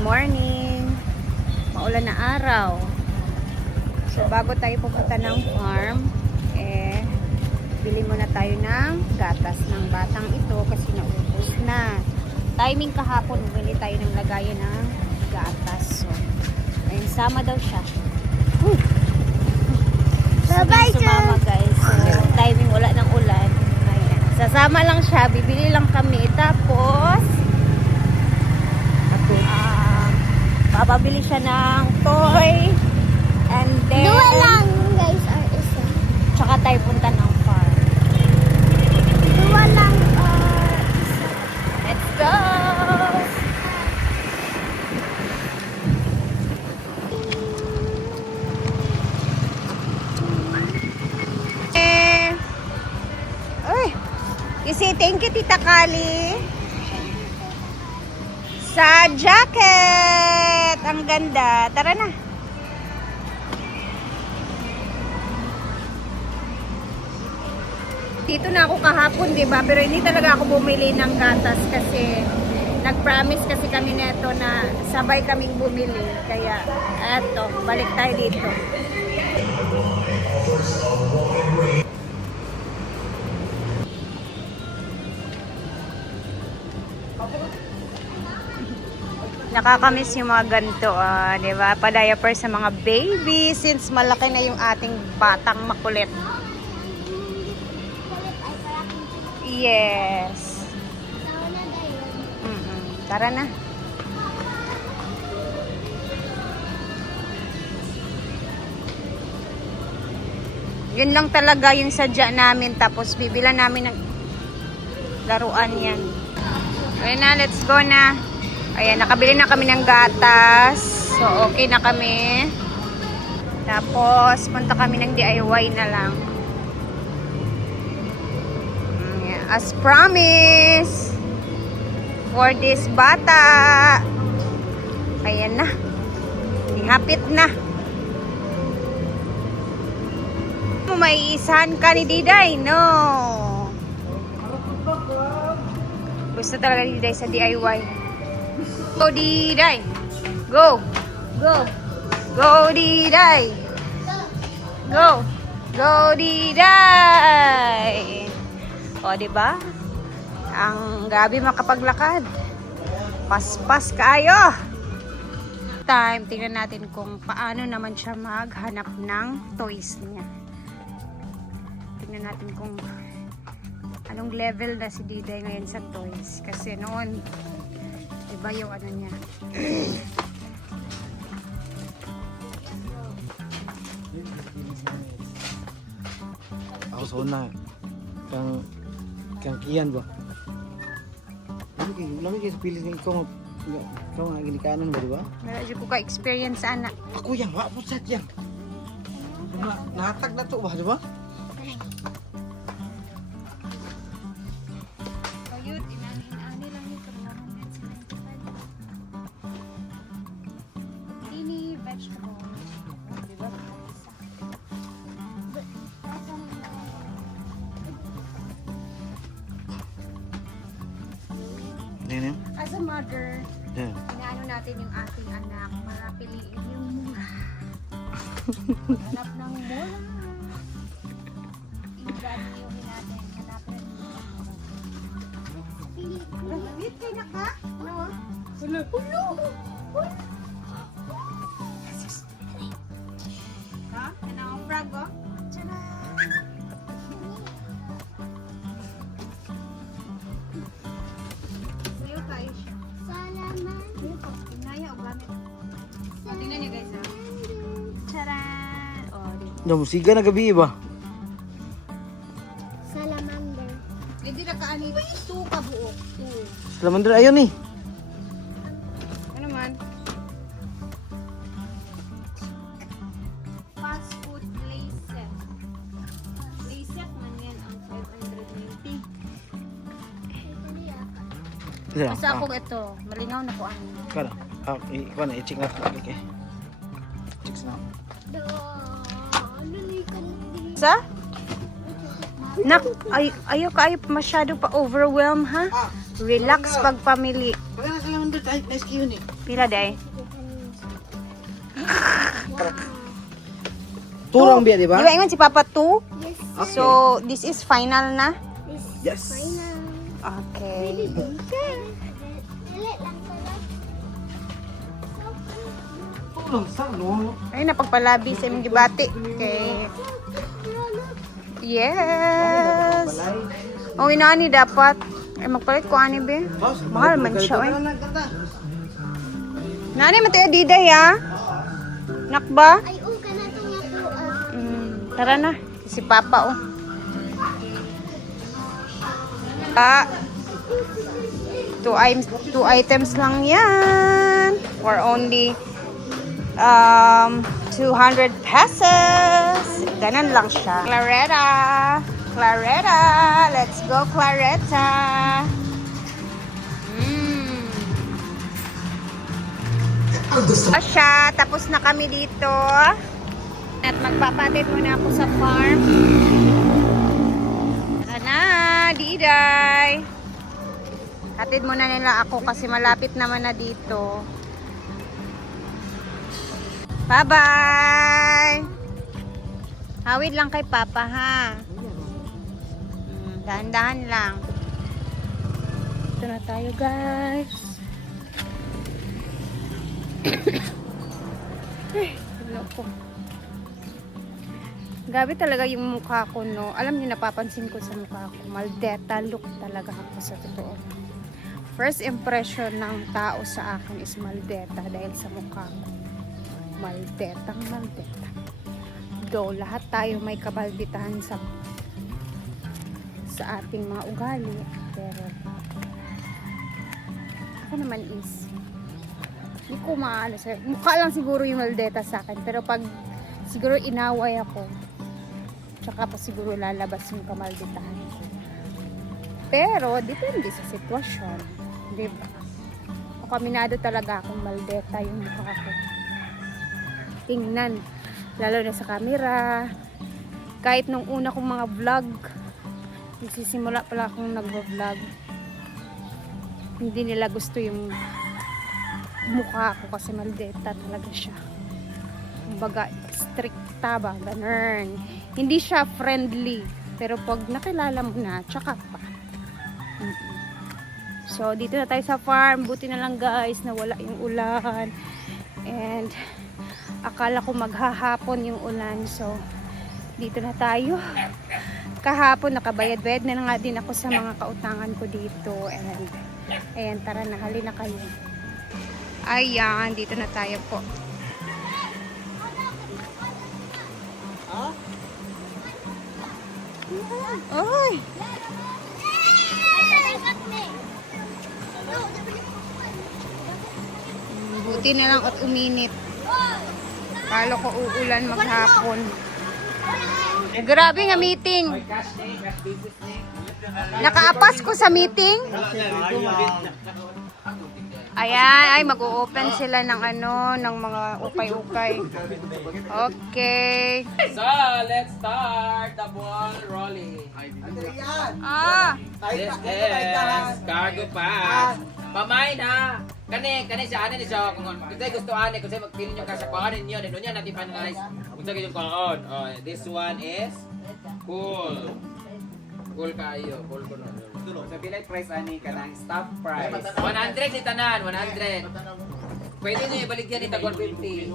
morning. Maulan na araw. So bago tayo pupunta ng farm, bili muna tayo ng gatas ng batang ito kasi naubos na. Timing kahapon, bili tayo ng lagayan ng gatas. So, ayun, sama daw siya. Bye-bye, sumama guys. So, timing wala ng ulan. Ayan. Sasama lang siya, bibili lang kami. Tapos, papabili siya ng toy. And then, dua lang guys or isa? Tsaka tayo punta ng farm. Dua lang or isa? Let's go! You say thank you, Tita Kali. Sa jacket! Ang ganda. Tara na. Dito na ako kahapon, diba? Pero hindi talaga ako bumili ng gatas kasi nag-promise kasi kami neto na sabay kaming bumili. Kaya, eto, balik tayo dito. Nakakamiss yung mga ganito, di ba? Pa-diaper sa mga baby since malaki na yung ating batang makulit. Yes. Tara na. Yun lang talaga yung sadya namin. Tapos bibila namin ng laruan yan. Ayun na, let's go na. Ayan, nakabili na kami ng gatas. So, okay na kami. Tapos, punta kami ng DIY na lang. As promised, for this bata. Ayan na. Ihapit na. May isahan ka ni Diday, no? Gusto talaga ni Diday sa DIY. Go Diday! Go! Go! Go Diday! Go! Go Diday! O, diba? Ang grabe makapaglakad. Paspas kayo! Time, tingnan natin kung paano naman siya maghanap ng toys niya. Tingnan natin kung anong level na si Diday ngayon sa toys. Kasi noon, diba yung ano niya? Ako sa una, kang kiyan ba? Lami kayo sa pilis ng ikaw nga ginikanan ba, diba? Medyo ko ka-experience, anak. Ako yan, wapot sa yan. Nahatag na to ba, diba? Ayun, inani lang yung kabahan din sa 95. Ini vegetable. Diba? Yan yan? As a mother, Yan. inaano natin yung ating anak para piliin yung mura. Hanap ng mura. I-value natin. Hanapin ng mura. Wait, kayo na ka? Ano? Hulo! Hulo! Ha? Ano ang frog, oh? Tara! Sayo kayo siya. Salamat. Inaya o gamit. Tingnan niyo guys, ha? Charan! O, dito. Musiga na gabi ba? Salamander. Hindi na kaani. 2 ka buok. 2. Salamander, ayun eh. Ano man? Fast food playset. Playset man yan ang 590. Basta ako ito. Malingaw na po ang. Kala, ikaw na, i-check na. Okay. Check na. Sa? Nak, ayaw ka masyado pa overwhelm, ha? Relax pag pamili. Kaya na sila mandot. Ay, nice kayo ni. Pila day? Turang biya, di ba? Di ba ingon si Papa 2? Yes. Okay. So, this is final na? This Yes. final. Okay. Dili lang pala. Turang sa, no? Ay, napagpalabi sa imong gibati. Okay. Yes. Oh, inaani dapat. Ay, magpalit ko ani be. Mahal man siya, oy. Nani man tayo diday, ha? Nakba? Ay, ka na itong nakuha. Tara na. Si Papa, oh. Ah. Two items lang yan. For only 200 pesos. Ganon lang siya. Claretta. Claretta. Let's go, Claretta. Asya, tapos na kami dito. At magpapatid muna ako sa farm. Sana, Diday. Hatid muna nila ako kasi malapit naman na dito. Bye-bye! Hawid lang kay Papa, ha? Dahan-dahan lang. Ito na tayo, guys. Ay, wala ko. Grabe talaga yung mukha ko, no? Alam niyo, napapansin ko sa mukha ko. Maldeta look talaga ako sa totoo. First impression ng tao sa akin is maldeta dahil sa mukha ko. Maldetang maldeta. Though lahat tayo may kabalditahan sa ating mga ugali. Pero ako naman is hindi ko maano sa mukha lang siguro yung maldeta sa akin. Pero pag siguro inaway ako, tsaka pa siguro lalabas yung kamalditahan ko. Pero depende sa sitwasyon, diba? Ako aminado talaga akong maldeta yung mukha ko. Tingnan, lalo na sa camera. Kahit nung una kong mga vlog, nagsisimula pala akong nagvo-vlog, hindi nila gusto yung mukha ko kasi maldeta talaga siya. Kumbaga, stricta ba, ganun. Hindi siya friendly, pero pag nakilala mo na, tsaka pa. So, dito na tayo sa farm. Buti na lang guys, na wala yung ulan. And, akala ko maghahapon yung ulan. So, dito na tayo. Kahapon, nakabayad-bayad na nga din ako sa mga kautangan ko dito. And, ayan, tara na, halina kayo. Ayan, dito na tayo po. Oy! Buti na lang at uminit. Kala ko uulan maghapon. Grabe nga meeting. Nakaapas ko sa meeting. Ayan, ay mag-o-open sila ng ano, ng mga ukay-ukay. Okay. So, let's start the ball rolling. Ah, This is cargo pass. Pamay na. Kani siya, ani siya. Kung gusto ani, kung sa'yo magpili nyo ka sa kuhanin nyo, doon yan natin panalize. Kung sa'yo yung kuhaan. This one is cool. Cool kayo. Cool ko nun. Sa bilay price ani ka ng staff price. 100 ni tanan, 100. Pwede nyo ibalik yan ni tag 150.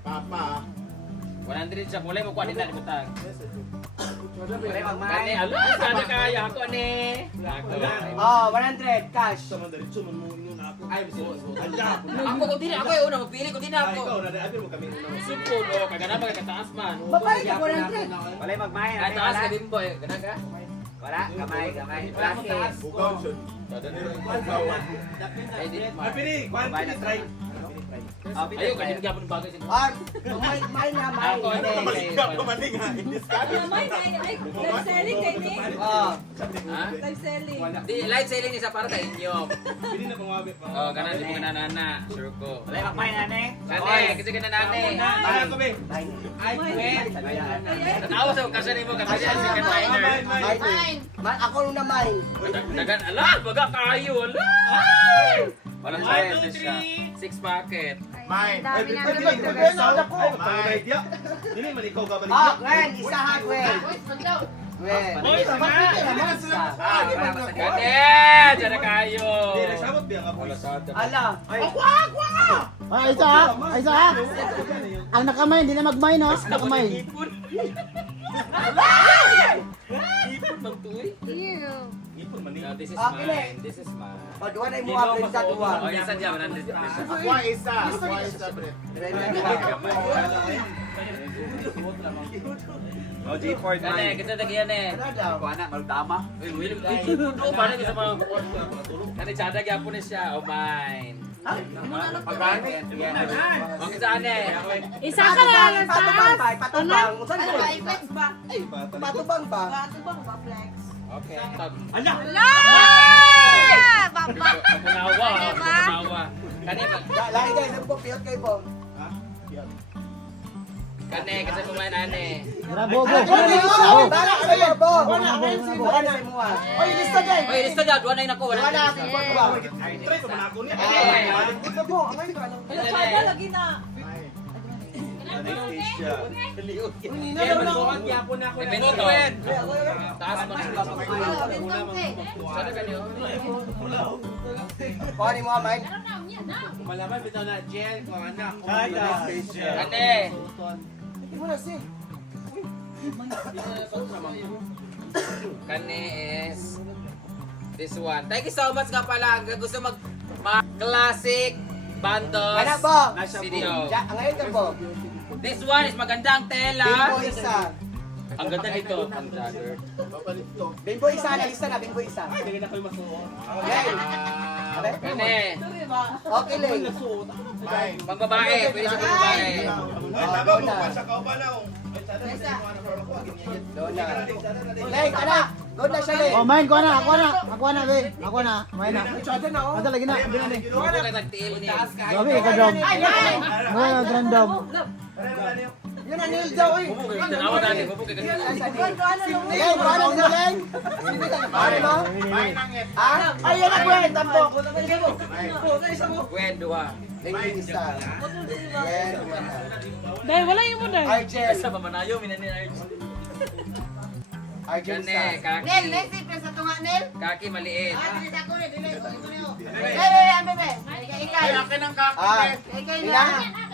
Papa. 100 siya. Kulay mo kuha din na libutang. Wala magmahal. Kani, ala, sana kaya ako ni. Oh, 100 cash. Ako ko din ako yung una, mapili ko din ako. Supod, kagana magkataas man. Babalik ako 100. Wala magmahal. Ay, taas ka din po eh. Gana ka? Wala, gamay. Flashis. Ay, di. Ayaw ka din gapon bagay sa. Ah, may na, may. Ako ni. Oh. Ha? Di live selling isa para sa inyo. Oh, kanan di mo nanana. Sure ko. Wala magmain na, ne? Kane, kasi kana nane. Ay, wait. Tanawa sa okasyon nimo ka kasi si container. Mine. Ako nung na mine. Dagan ala, baga kayo ala. Wala sa siya. 6 packet. Ang dami namin magdagdag. Ah, Gwen, isa ha, Gwen. Gwen. Kane, dyan na kayo. Ala. Ah, Isaac! Ang nakamay, hindi na magmay, no? Nakamay. Ipon mang tuloy. Ew. This is Akin eh. mine. This is mine. O, duwa na yung mga Gwen sa duwa. Oh, isa dyan. 100. Oh, G4 Kane, kita lagi yan eh. Kuha malutama. Uy, Will. Oo, paano kita mga... Kane, tsada gyapon na siya. Oh, mine. Okay, saan eh? Isa ka na lang Patubang taas. ba? Patubang. Saan Ano ko? ba? Flex ba? Patubang ba? Patubang ba, Flex? Okay. La! Baba. Kunawa. Kunawa. Kane, Lagi kayo, nang po, piyot kayo po. kane, kasi kumain ane. Bobo! Bala ka sa'yo, Bo. Buka na mo ah. Oy, lista dyan. Oy, lista dyan. Duwan na yun ako. Buka na. Buka. Ito po, amay ka lang. lagi na. Benito. Taas mo na. Sana kanyo. Kuha ni mo, amay. Kane. Hindi mo na si. Kane is this one. Thank you so much nga pala. Ang gusto mga classic bandos. Anak po. Video. Ngayon ka po. This one is magandang tela. Bimbo isa. Ang ganda nito. Ang jagger. Bimbo isa, nalista na, bimbo isa. Okay. Kane. Okay, Leng. Pang babae. Pwede sa pang babae. Go na. Go na. Leng, anak. Go na siya, Leng. Oh, main ko na, ako na, be. Ako na, main na. Chada na, oh. Ito lagi na, hindi na ni. Huwag ka nagtiil ni. Gabi, ka-drum. Ngayon, grandom. Yun ang nil daw, eh. Bubuk ka. Tanawa dali. Bubuk ka. Leng, paano mo, Leng? Paano mo? Ah? Ay, yan ang Gwen, tampo. Gwen, dua. Leng, isa. Gwen, isa. Dahil wala yung mo dahil. Arjen. Sa mamanayo, minani na yun. Arjen Kane, isa. kaki. Nel, nesip sa tunga, Nel. Kaki maliit. Dili ako, dili. Nel, ang bebe. Ikay. Ah, Ikay Ina. na.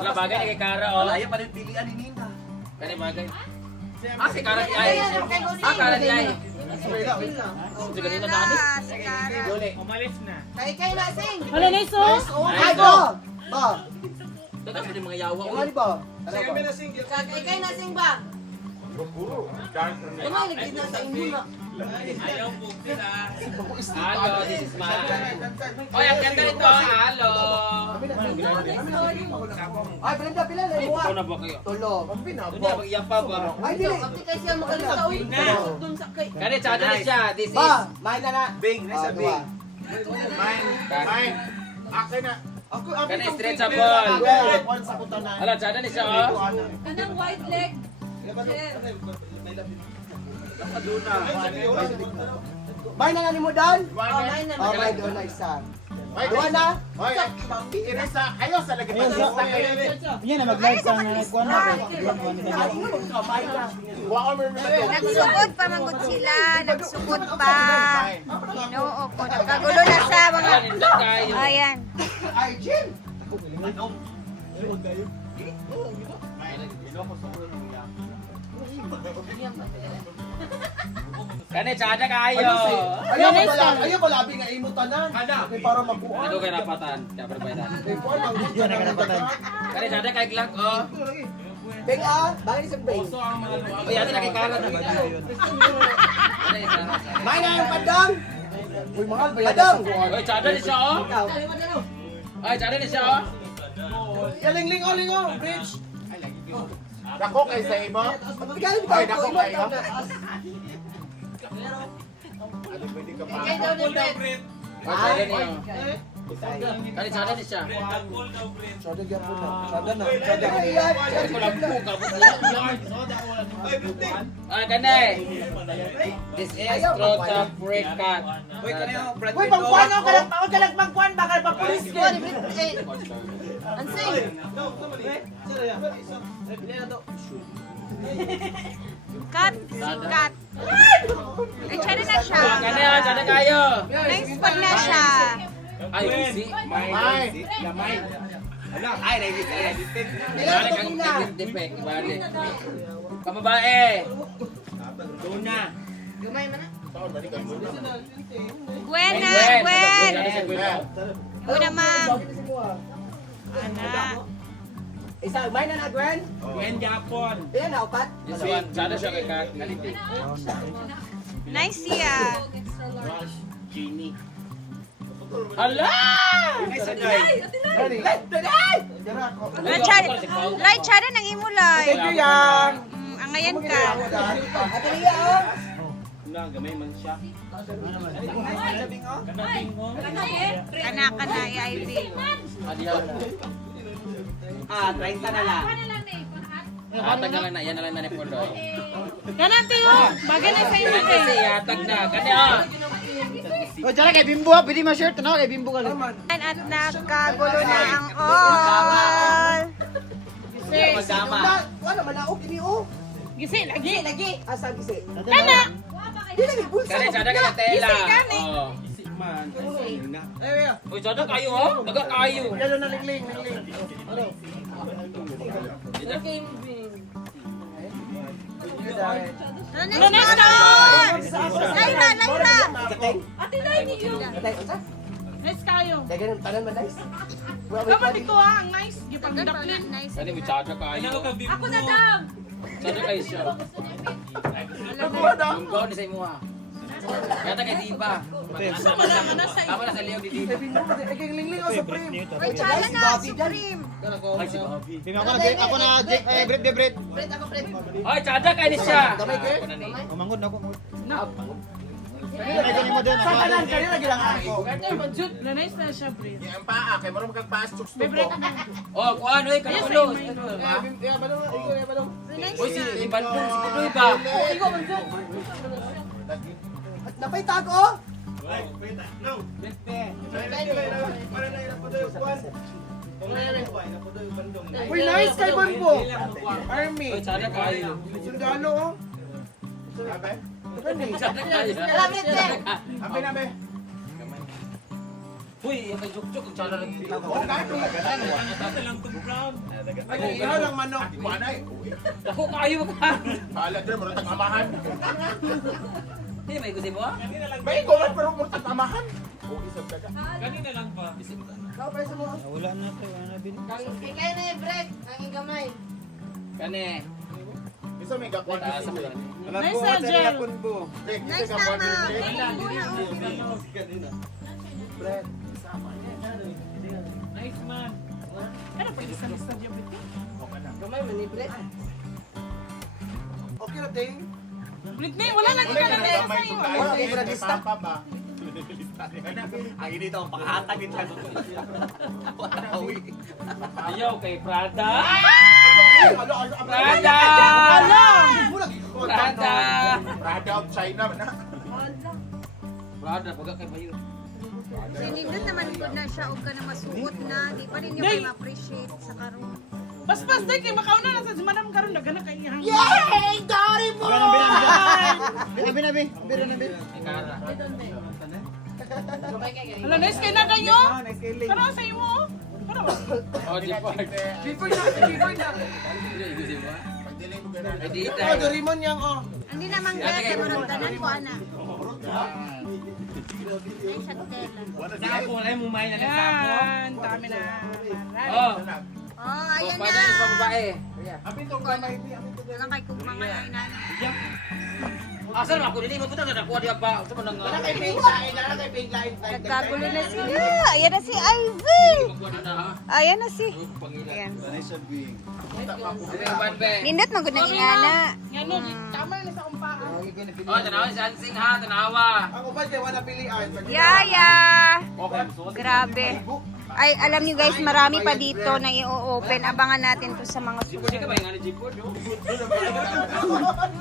Wala bagay ni kay Kara, oh. Ayaw pa rin pilihan ni Nina. Kani bagay. Ah, si Kara di ay. Ah, Kara di ay. Si kanina na ano? Si Kara. Ikay na, sing. Wala na yung sauce. Ay, Bo! Bo! Dagat pa din mga yawa. Yung ano, Bo? Ano, Bo? Ikay na, sing ba? Ano, ligid na sa inyo na. Halo, this is mine. Oy, ang ganda nito, halo. Ay, Brenda, pila na yung Ito na ba kayo? Tulo. Hindi na mag-iyak pa ba? Ay, dili. Kapti kayo siya magalita, uy. Doon sa kay. Kani, tsada na siya. This is... Ba, main na na. Bing, nasa Bing. Kani, stretchable. Ala, tsada ni siya, oh. Kanang white leg. Main na nga ni mo doon? Oh, may na. Oh, main doon na isa. Dua na? Yan na, mag-live sa nagkuhan na. Nagsugod pa mangod sila. Nagsugod pa. Ginoo ko. Nagkagulo na sa mga... Ayan, hindi kayo. Ayan. Arjen! Kani, tsada kayo. Ayaw ko labi nga imo tanan. Okay, para magkuhan. Ito kay rapatan. Kaya perbaydan. Yan na karapatan. Kani, tsada kay Glock, oh. Bing ah, bakit isang Bing? Uy, ate na kay Kara na ba? Kani, tsada. Main na yung padang! Uy, mahal ba yan? Padang! Uy, tsada ni siya, oh. Ay, tsada ni siya, oh. Ling, bridge. Dako kay sa imo. Galing Ay, daw dako ko, kayo. ibaw na. Ano pwede ka pa? Sada niyo. Kani sada ni siya. Sada gyapon na. Sada na. Sada. Ko lang po ka. Kani. This is Trocha Free Cut. Uy, pangkuan ako ka nagpangkuan baka papulis ka. Ansing. Cut. Cut. Ay, tsara na siya. Kani sada kayo. Nice pag na siya. Ay, si. May. Ay, resistant. Balik ang defect. Balik. Kamabae. Tuna. Gwen na, Gwen. Gwen naman. Ana. Isa, may na Gwen? Gwen Japon. Ayan, upat. This one, sada siya kay Kaliti. Nice siya. Hala! Lai, tsara nang imo, Lai. Thank you, Yang. Ang ngayon ka. Ate Lia, oh. Kanaka na, Ivy. Ah, 30 na lang. Hatag na lang na, yan na lang na ni Podoy. Kanan tayo. Bagay na sa imo, Kasi hatag na, kani ah. O, tsara kay Bimbo ha. Pwede ma-shirt na kay Bimbo ka. At nakagulo na ang all. Wala, manaok ini, oh. Gisi, lagi. Asa gisi? Kana. Di lagi bulsa. Kani sada ka na tela. Gisi, kani. Oh. Uy, sada kayo oh. Naga kayo. Lalo na ling. Nice na. Laila. Ate Lai niyo. Nice kayo. Dagan tanan man nice. Dapat ito ang nice. Gipang Ganda daplin. nice. Kani mo sada kayo. Ako na dam. Sada kayo siya. Ang gaw ni sa imo ha. Kata kay Diba. Tama na sa Leo di Diba. King ling oh, Supreme. Uy, tsara na, Supreme. Ay, si Bobby. Ako na, Brett de Brett. Ay, sada kayo ni siya. Gamay kayo? Ako na ni. Mangod na ako. Sa kanan kayo lagi lang ako. Na nice na siya, Bri. Ang paa kay marunong kag paas chuks May break na. Oh, kuan oy, kana ulo. Uy, si Ibandong si Pudoy ba? Napay tago. Uy, nice kay Bonbo. Army. Uy, sada kayo. Sundalo oh. Sada kayo. Abe na be. Uy, yung kay Juk-Juk, ang sada lang. Ay, ihaw lang manok. Di mo anay. Ako kayo ka. Hala dire mo tag amahan. Hindi, may gusto mo? May ko man pero mo tag amahan. O isog ka. Ikaw pa sa mo. Wala na to, wala na bin. Ikaw na yung break. Ang gamay. Kani. Isa may gakwan Taas sa mga. Nice na, Jel. Nice na, ma. Ano pa isa sa diabetes? Gamay man ni Brett. Okay na ting. Britney, wala lagi ka na tayo sa iyo. Wala kay Bradista. Ang init ang panghatag nito. Ayaw kay Prada. Prada. Prada! Prada! Prada of China na. Prada, baga kay Bayo. Sinindot naman po na siya o ka na masuot na. Di pa ninyo kayo ma-appreciate sa karoon. Pas-pas day kay makauna na sa madam karon daga na kay iyang. Yay! Dari mo! Abi. Biro na bin. Ay, Kara. Hala, nice kay na kayo. Nice kay Ling. Pero sa imo. Pero Oh, Jepard. Before na. Hindi, gusto mo? Pagdili mo ganun. Ay, di Oh, tayo. Doraemon yang oh. Hindi naman kaya kay maramdaman ko, ana. Ay, sa tela. yan, dami na. Oh, Oh, ayan pwede yung na. pambabae. Apin tong gamay ni apin tong Walang kay kung mga inana. Asa naman ako nini mo puto na nakuha di ba? Sa man Dala kay nga. Pink lain, dala kay Pink lain. Nagkagulo na sila. Ayan na si Ivy. Ayan na si. Ayan. Ban be. Nindot man gud na ingana. Yan no, tama na sa kumpaan. Oh, tanawa si Ansing ha, tanawa. Ako ba kay wala pilian? Yaya. Grabe. Ay, alam niyo guys, marami pa dito na i-open. Abangan natin to sa mga Di susunod. ka ba yung ano Jipod?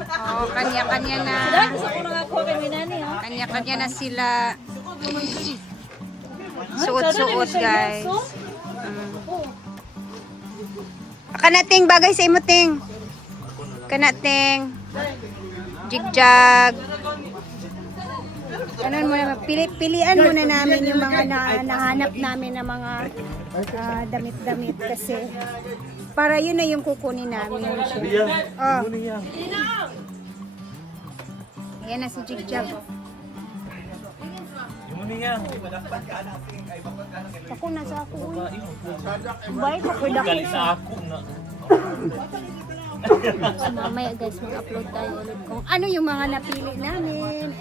Oh, kanya-kanya na. Kanya-kanya na sila. Suot-suot, guys. Kanating bagay sa imo, ting. Kanating. Jigjag. Ano muna, pilian muna namin yung mga nahanap namin na mga damit-damit kasi para yun na yung kukunin namin. Oh. Ayan na si Jigjag. Ako nasa ako. Bye, kakuda ko. Sa ako na. So, mamaya guys, mag-upload tayo ulit kung ano yung mga napili namin.